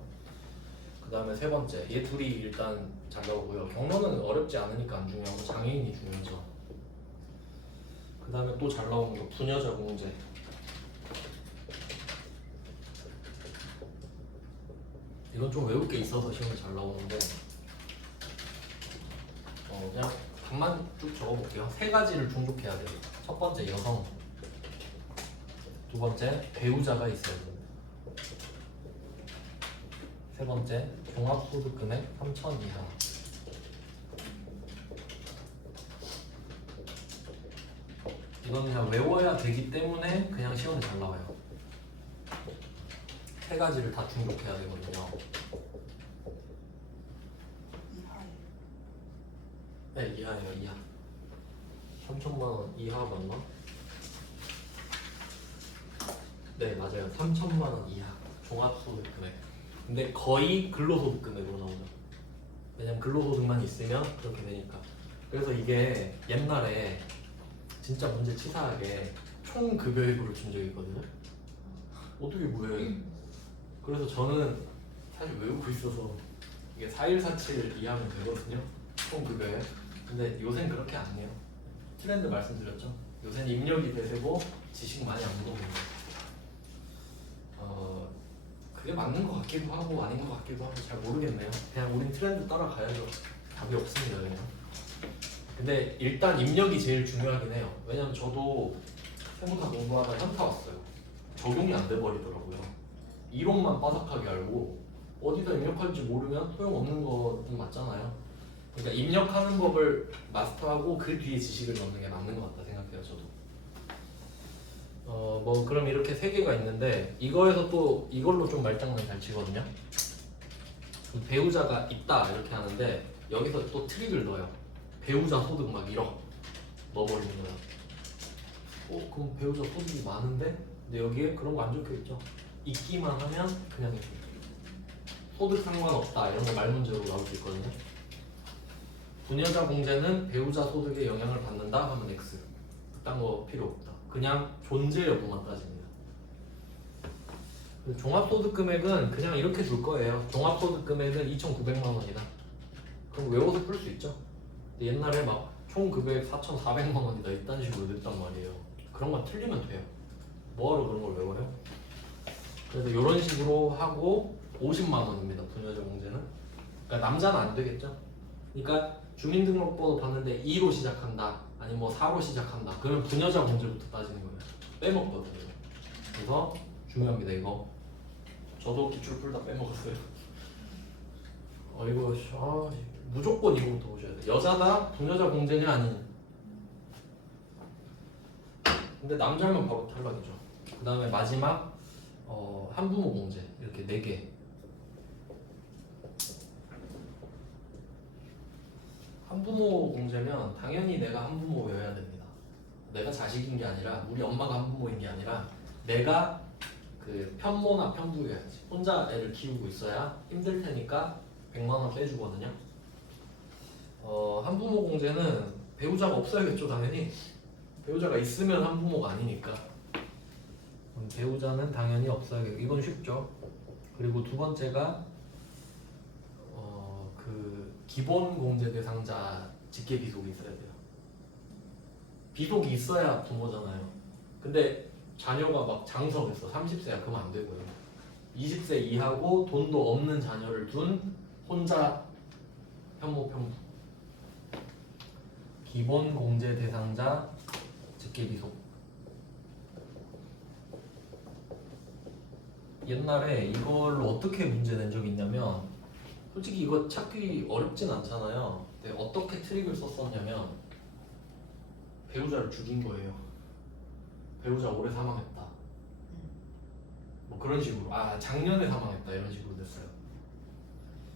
그 다음에 세 번째, 얘 둘이 일단 잘 나오고요. 경로는 어렵지 않으니까 안 중요하고 장애인이 중요하죠. 그 다음에 또 잘 나오는 거 부녀자 공제. 이건 좀 외울 게 있어서 시험에 잘 나오는데 그냥 답만 쭉 적어볼게요. 세 가지를 충족해야 돼요. 첫 번째 여성, 두 번째 배우자가 있어야 됩니다. 세 번째 종합소득 금액 3천 이하. 이건 그냥 외워야 되기 때문에 그냥 시험에 잘 나와요. 세 가지를 다 충족해야 되거든요. 네, 이하예요, 이하. 3천만 원 이하 맞나? 네, 맞아요. 3천만 원 이하 종합소득 금액. 근데 거의 근로소득 금액으로 나오죠. 왜냐면 근로소득만 있으면 그렇게 되니까. 그래서 이게 옛날에 진짜 문제 치사하게 총급여액으로 준 적이 있거든요. 어떻게 구해? 그래서 저는 사실 외우고 있어서 이게 4147 이하면 되거든요. 총급여액. 근데 요새는 그렇게 안 해요. 트렌드 말씀드렸죠? 요새는 입력이 대세고 지식 많이 안 물어보고. 그게 맞는 것 같기도 하고 아닌 것 같기도 하고 잘 모르겠네요. 그냥 우린 트렌드 따라가야죠. 답이 없습니다 그냥. 근데 일단 입력이 제일 중요하긴 해요. 왜냐면 저도 세무사 공부하다 현타 왔어요. 적용이 안 돼 버리더라고요. 이론만 빠삭하게 알고 어디다 입력할지 모르면 소용없는 거는 맞잖아요. 그러니까 입력하는 법을 마스터하고 그 뒤에 지식을 넣는 게 맞는 것 같다 생각해요 저도. 뭐 그럼 이렇게 세 개가 있는데 이거에서 또 이걸로 좀 말장난 잘 치거든요. 배우자가 있다 이렇게 하는데 여기서 또 트릭을 넣어요. 배우자 소득 막 1억 넣어버리는 거야. 그럼 배우자 소득이 많은데? 근데 여기에 그런 거 안 적혀있죠. 있기만 하면 그냥 이렇게 소득 상관없다 이런 거 말문제로 나올 수 있거든요. 부녀자 공제는 배우자 소득에 영향을 받는다 하면 X. 그딴 거 필요 없다. 그냥 존재 여부만 따집니다. 종합소득 금액은 그냥 이렇게 줄 거예요. 종합소득 금액은 2,900만 원이다. 그럼 외워서 풀 수 있죠. 근데 옛날에 막 총 금액 4,400만 원이다 이딴 식으로 냈단 말이에요. 그런 건 틀리면 돼요. 뭐하러 그런 걸 외워요? 그래서 이런 식으로 하고 50만 원입니다. 부녀자 공제는. 그러니까 남자는 안 되겠죠. 그러니까 주민등록번호 봤는데 2로 시작한다. 아니 뭐 4로 시작한다. 그러면 부녀자 공제부터 따지는 거예요. 빼먹거든요. 그래서 중요합니다 이거. 저도 기출 풀다 빼먹었어요. 이거 무조건 이거부터 보셔야 돼. 여자다 부녀자 공제냐 아니냐. 근데 남자면 바로 탈락이죠. 그 다음에 마지막 한부모 공제 이렇게 4개. 한부모 공제면 당연히 내가 한부모여야 됩니다. 내가 자식인 게 아니라 우리 엄마가 한부모인 게 아니라 내가 그 편모나 편부여야지. 혼자 애를 키우고 있어야 힘들 테니까 100만 원 빼주거든요. 한부모 공제는 배우자가 없어야겠죠 당연히. 배우자가 있으면 한부모가 아니니까. 배우자는 당연히 없어야겠고 이건 쉽죠. 그리고 두 번째가 그 기본 공제 대상자 직계 비속이 있어야 돼요. 비속이 있어야 부모잖아요. 근데 자녀가 막 장성했어 30세야 그러면 안 되고요. 20세 이하고 돈도 없는 자녀를 둔 혼자 편모 편부. 기본 공제 대상자 직계 비속. 옛날에 이걸로 어떻게 문제 낸 적이 있냐면 솔직히 이거 찾기 어렵진 않잖아요. 근데 어떻게 트릭을 썼었냐면 배우자를 죽인 거예요. 배우자 올해 사망했다. 뭐 그런 식으로 작년에 사망했다 이런 식으로 됐어요.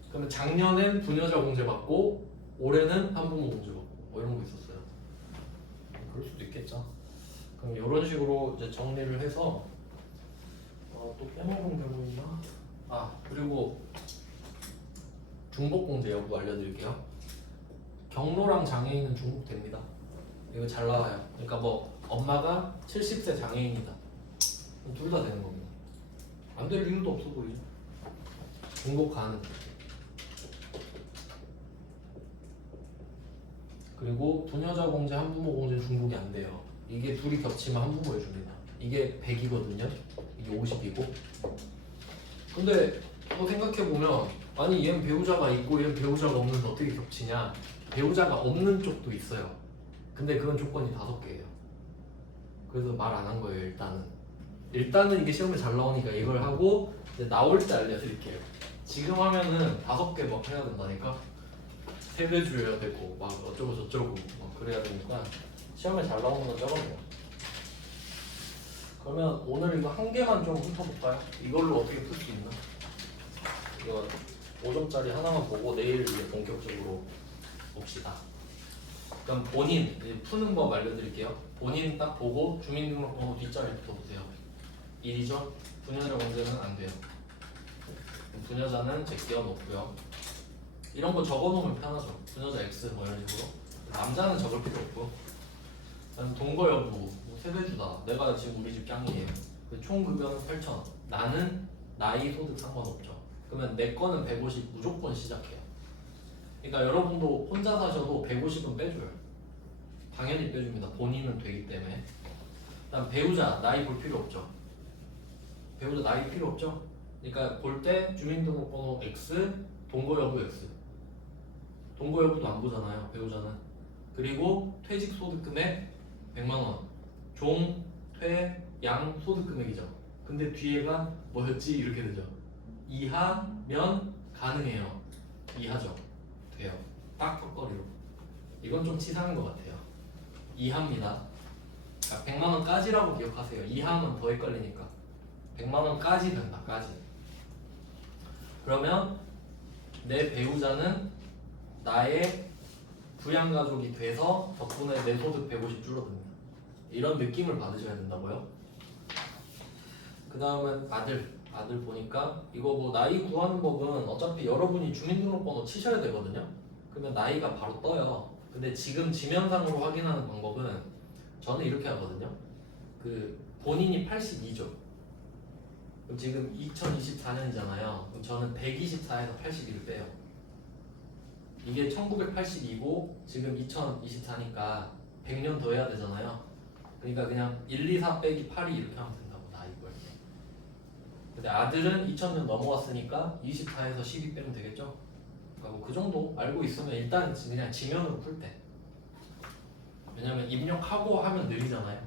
그러면 작년엔 부녀자 공제 받고 올해는 한부모 공제 받고 뭐 이런 거 있었어요. 그럴 수도 있겠죠. 그럼 이런 식으로 이제 정리를 해서 또 빼먹은 경우 있나? 그리고 중복공제 여부 알려드릴게요. 경로랑 장애인은 중복됩니다. 이거 잘 나와요. 그러니까 뭐 엄마가 70세 장애인이다. 둘 다 되는 겁니다. 안 될 이유도 없어 보이죠. 중복 가능. 그리고 부녀자 공제, 한부모 공제 중복이 안 돼요. 이게 둘이 겹치면 한부모 해줍니다. 이게 100이거든요. 이게 50이고. 근데 또 생각해보면 아니 얘는 배우자가 있고 얘는 배우자가 없는데 어떻게 겹치냐. 배우자가 없는 쪽도 있어요. 근데 그건 조건이 5개예요. 그래서 말 안 한 거예요 일단은 이게 시험에 잘 나오니까 이걸 하고 이제 나올 때 알려드릴게요. 지금 하면은 5개 막 해야 된다니까. 세배 줘야 되고 막 어쩌고 저쩌고 막 그래야 되니까 시험에 잘 나오는 건 적어요. 그러면 오늘 이거 한 개만 좀 훑어볼까요? 이걸로 어떻게 풀 수 있나? 이거 5점짜리 하나만 보고 내일 이제 본격적으로 봅시다. 그럼 본인 푸는 법 알려드릴게요. 본인 딱 보고 주민등록번호 뒷자리부터 보세요. 1이죠? 부녀자 공제는 안 돼요. 부녀자는 제끼어 놓고요. 이런 거 적어놓으면 편하죠. 부녀자 X 뭐 이런 식으로. 남자는 적을 필요 없고. 그다음 동거 여부, 뭐 세대주다. 내가 지금 우리 집 짱이에요. 총 급여는 8,000원. 나는 나이 소득 상관없죠. 그러면 내 거는 150 무조건 시작해요. 그러니까 여러분도 혼자 사셔도 150은 빼줘요. 당연히 빼줍니다. 본인은 되기 때문에. 그다음 배우자 나이 볼 필요 없죠. 배우자 나이 필요 없죠. 그러니까 볼 때 주민등록번호 X, 동거 여부 X. 동거 여부도 안 보잖아요. 배우자는. 그리고 퇴직 소득 금액 100만 원. 종, 퇴, 양 소득 금액이죠. 근데 뒤에가 뭐였지? 이렇게 되죠. 이하면 가능해요. 이하죠. 돼요. 딱 턱걸이로. 이건 좀 치사한 것 같아요. 이하입니다. 100만 원까지라고 기억하세요. 이하면 더 헷갈리니까. 100만 원까지 된다. 까지. 그러면 내 배우자는 나의 부양가족이 돼서 덕분에 내 소득 150 줄어듭니다. 이런 느낌을 받으셔야 된다고요. 그 다음은 아들 보니까 이거 뭐 나이 구하는 법은 어차피 여러분이 주민등록번호 치셔야 되거든요. 그러면 나이가 바로 떠요. 근데 지금 지면상으로 확인하는 방법은 저는 이렇게 하거든요. 그 본인이 82죠. 그럼 지금 2024년이잖아요. 그럼 저는 124에서 82를 빼요. 이게 1982고 지금 2024니까 100년 더 해야 되잖아요. 그러니까 그냥 124 빼기 8이 이렇게 하면 된다고 나이 구할 때. 근데 아들은 2000년 넘어왔으니까 24에서 12 빼면 되겠죠? 그러니까 뭐 그 정도 알고 있으면 일단 그냥 지면으로 풀 때. 왜냐면 입력하고 하면 느리잖아요.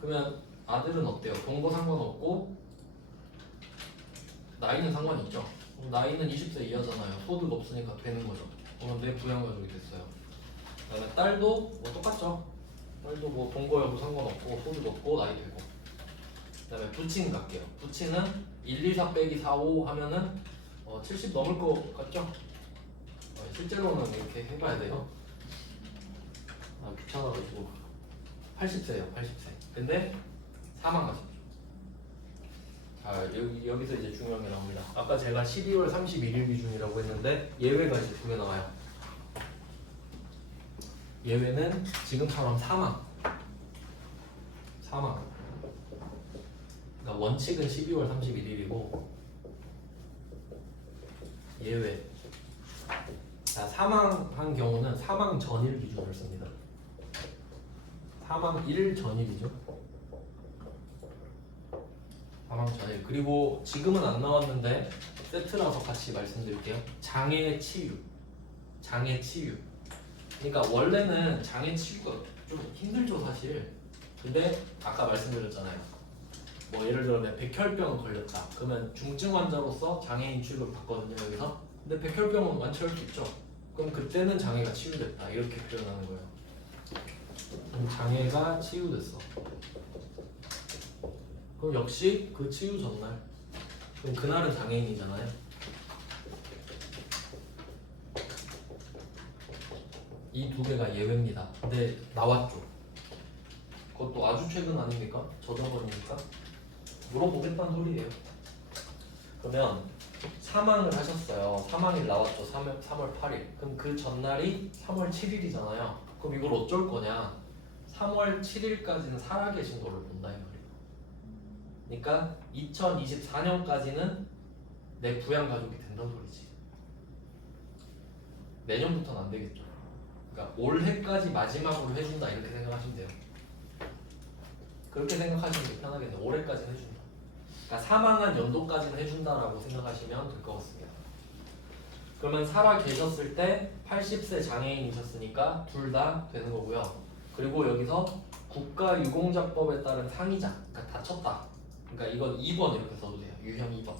그러면 아들은 어때요? 동거 상관없고 나이는 상관이 있죠. 나이는 20세 이하잖아요. 소득 없으니까 되는 거죠. 그럼 내 부양가족이 됐어요. 그다음에 딸도 뭐 똑같죠. 딸도 뭐 동거 여부 상관없고 소득 없고 나이 되고. 그다음에 부친 갈게요. 부친은 124 빼기 45 하면은 70 넘을 것 같죠? 실제로는 이렇게 해봐야 돼요. 귀찮아가지고 80세예요. 80세. 근데 사망하죠. 자, 여기서 이제 중요한 게 나옵니다. 아까 제가 12월 31일 기준이라고 했는데 예외가 이제 두 개 나와요. 예외는 지금처럼 사망. 그러니까 원칙은 12월 31일이고 예외. 자, 사망한 경우는 사망 전일 기준을 씁니다. 사망 1일 전일이죠. 사망 전일. 그리고 지금은 안 나왔는데 세트라서 같이 말씀드릴게요. 장애 치유. 그러니까 원래는 장애 치유가 좀 힘들죠 사실. 근데 아까 말씀드렸잖아요. 뭐 예를 들어 내가 백혈병 걸렸다. 그러면 중증 환자로서 장애인 취급을 받거든요 여기서. 근데 백혈병은 완치할 수 있죠. 그럼 그때는 장애가 치유됐다 이렇게 표현하는 거예요. 장애가 치유됐어. 그럼 역시 그 치유 전날. 그럼 그날은 장애인이잖아요. 이 두 개가 예외입니다. 근데 나왔죠. 그것도 아주 최근 아닙니까? 저저번이니까 물어보겠다는 소리예요. 그러면 사망을 하셨어요. 사망일 나왔죠. 3월 8일. 그럼 그 전날이 3월 7일이잖아요. 그럼 이걸 어쩔 거냐? 3월 7일까지는 살아계신 거를 본다 이 말이에요. 그러니까 2024년까지는 내 부양가족이 된다는 소리지. 내년부터는 안 되겠죠. 그러니까 올해까지 마지막으로 해준다 이렇게 생각하시면 돼요. 그렇게 생각하시면 더 편하겠네요. 올해까지는 해준다. 그러니까 사망한 연도까지는 해준다라고 생각하시면 될 것 같습니다. 그러면 살아 계셨을 때 80세 장애인이셨으니까 둘 다 되는 거고요. 그리고 여기서 국가유공자법에 따른 상이자, 그러니까 다쳤다. 그러니까 이건 2번 이렇게 써도 돼요. 유형 2번.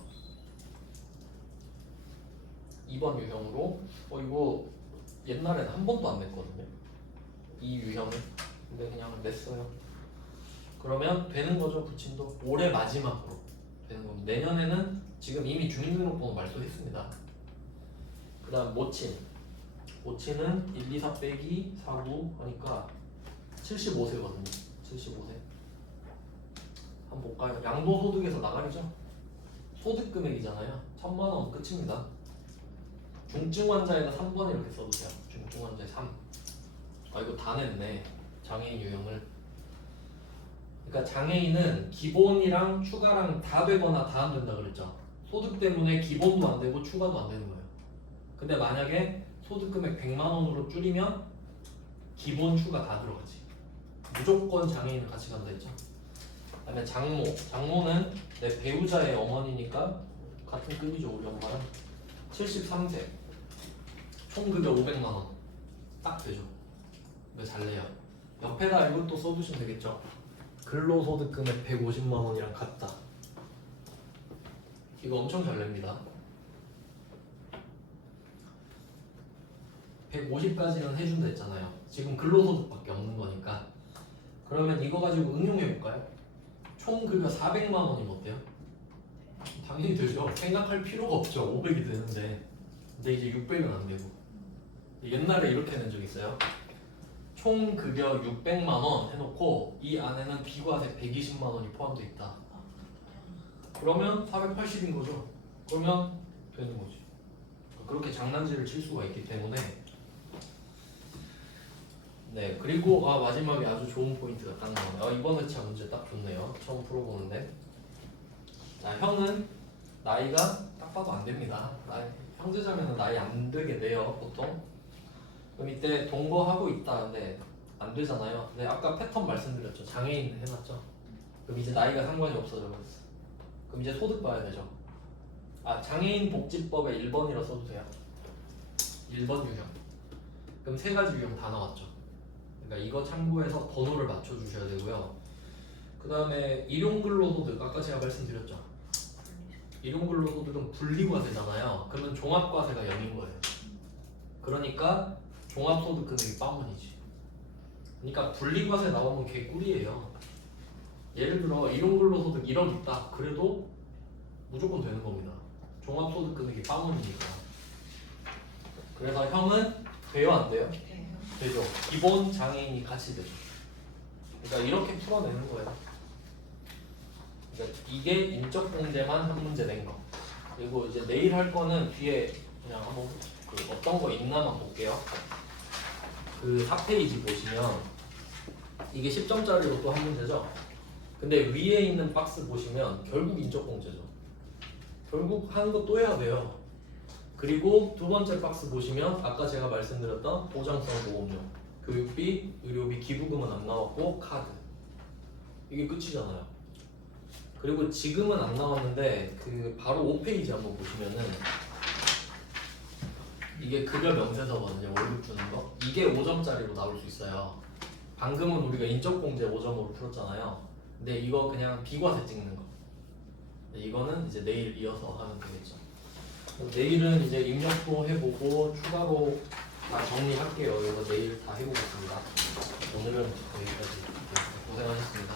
2번 유형으로 이거 옛날에는 한 번도 안 냈거든요. 이 유형을. 근데 그냥 냈어요. 그러면 되는 거죠. 부친도 올해 마지막으로 되는 겁니다. 내년에는 지금 이미 주민등록번호 말소했습니다. 그 다음 모친은 1, 2, 4 빼기 4, 9 하니까 75세거든요. 75세. 한번 볼까요? 양도소득에서 나가리죠. 소득금액이잖아요. 1000만 원 끝입니다. 중증 환자에다 3번 이렇게 써주세요. 중증 환자에 3. 이거 다 냈네. 장애인 유형을. 그러니까 장애인은 기본이랑 추가랑 다 되거나 다 안 된다 그랬죠. 소득 때문에 기본도 안 되고 추가도 안 되는 거예요. 근데 만약에 소득 금액 100만 원으로 줄이면 기본 추가 다 들어가지. 무조건 장애인은 같이 간다 했죠. 그다음에 장모는 내 배우자의 어머니니까 같은 급이죠. 우리 엄마랑 73세 총급여 500만 원 딱 되죠. 이거 잘 내요. 옆에다 이것도 써두시면 되겠죠. 근로소득 금액 150만 원이랑 같다. 이거 엄청 잘 냅니다. 150까지는 해준다 했잖아요. 지금 근로소득밖에 없는 거니까. 그러면 이거 가지고 응용해 볼까요? 총 급여 400만 원이면 어때요? 당연히 되죠. 생각할 필요가 없죠. 500이 되는데. 근데 이제 600은 안 되고. 옛날에 이렇게 낸 적 있어요. 총 급여 600만 원 해놓고 이 안에는 비과세 120만 원이 포함되어 있다. 그러면 480인 거죠. 그러면 되는 거지. 그렇게 장난질을 칠 수가 있기 때문에. 네, 그리고 마지막에 아주 좋은 포인트가 딱 나와요. 이번 회차 문제 딱 좋네요. 처음 풀어보는데. 자, 형은 나이가 딱 봐도 안 됩니다. 형제자매는 나이 안 되게 돼요, 보통. 그럼 이때 동거하고 있다. 근데 안 되잖아요. 근데 아까 패턴 말씀드렸죠. 장애인 해놨죠. 그럼 이제 나이가 상관이 없어져 버렸어. 그럼 이제 소득 봐야 되죠. 장애인 복지법에 1번이라 써도 돼요. 1번 유형. 그럼 세 가지 유형 다 나왔죠. 그러니까 이거 참고해서 번호를 맞춰주셔야 되고요. 그 다음에 일용근로소득 아까 제가 말씀드렸죠. 일용근로소득은 분리과세잖아요. 그러면 종합과세가 0인 거예요. 그러니까 종합소득 금액이 빵원이지. 그러니까 분리과세 나오면 개꿀이에요. 예를 들어 일용근로소득 1억 있다. 그래도 무조건 되는 겁니다. 종합소득 금액이 빵원이니까. 그래서 형은 돼요, 안 돼요? 되죠. 기본 장애인이 같이 되죠. 그러니까 이렇게 풀어내는 거예요. 그러니까 이게 인적공제만 한 문제 낸 거. 그리고 이제 내일 할 거는 뒤에 그냥 한번 어떤 거 있나만 볼게요. 그 4페이지 보시면 이게 10점짜리로 또 한 문제죠. 근데 위에 있는 박스 보시면 결국 인적공제죠. 결국 하는 거 또 해야 돼요. 그리고 두 번째 박스 보시면 아까 제가 말씀드렸던 보장성 보험료, 교육비, 의료비, 기부금은 안 나왔고 카드. 이게 끝이잖아요. 그리고 지금은 안 나왔는데 그 바로 5페이지 한번 보시면은 이게 급여 명세서거든요. 월급 주는 거. 이게 5점짜리로 나올 수 있어요. 방금은 우리가 인적공제 5점으로 풀었잖아요. 근데 이거 그냥 비과세 찍는 거. 이거는 이제 내일 이어서 하면 되겠죠. 내일은 이제 입력도 해보고 추가로 다 정리할게요. 이거 내일 다 해보겠습니다. 오늘은 여기까지. 고생하셨습니다.